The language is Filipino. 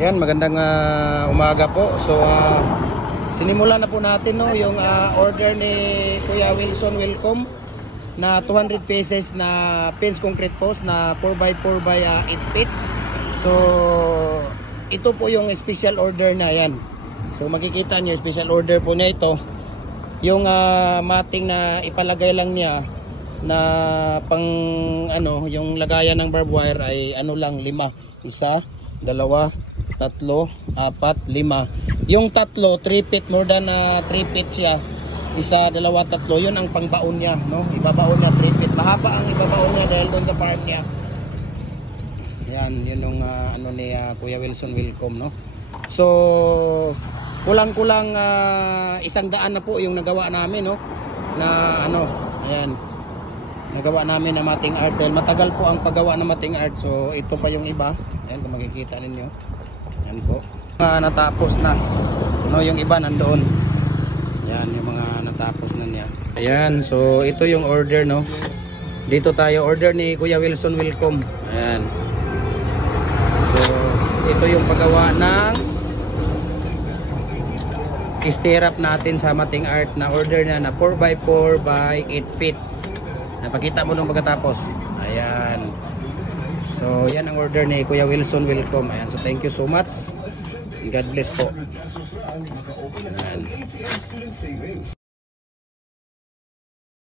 Yan, magandang umaga po. So sinimulan na po natin no yung order ni Kuya Wilson Welcome na 200 pieces na fence concrete post na 4x4 by 8 feet. So ito po yung special order na yan. So makikita nyo special order po niya ito. Yung mating na ipalagay lang niya na pang ano, yung lagayan ng barbed wire ay ano lang 5. 1, 2, 3, 4, 5. Yung tatlo 3 feet, more than 3 feet siya. 1, 2, 3, yun ang pangbaon niya, no? Ibabaon niya 3 feet. Mahaba ang ibabaon niya dahil doon sa farm niya. Yan, yun yung ano ni Kuya Wilson Welcome, no? So kulang-kulang 100 na po yung nagawa namin, no? Na ano, ayan. Nagawa namin na mating art dahil matagal po ang paggawa ng mating art. So ito pa yung iba. Ayan, kung makikita ninyo. Ayan po. Natapos na. No, yung iba nandoon. Ayan, yung mga natapos na niya. Ayan, so ito yung order, no? Dito tayo, order ni Kuya Wilson Welcome. Ayan. So ito yung paggawa ng stirrup natin sa mating art na order na 4x4 by 8 feet. Napakita mo nung pagkatapos. Ayan. So yan ang order ni Kuya Wilson Welcome. Ayan. So thank you so much. God bless po. Ayan.